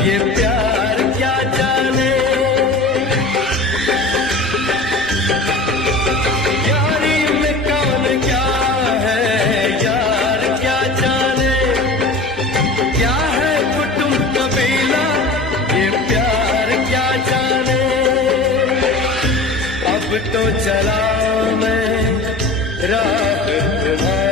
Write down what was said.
ये प्यार क्या जाने, यारी में कौन क्या है यार क्या जाने, क्या है कुटुंब कबीला ये प्यार क्या जाने। अब तो चला मैं राह तुम्हारी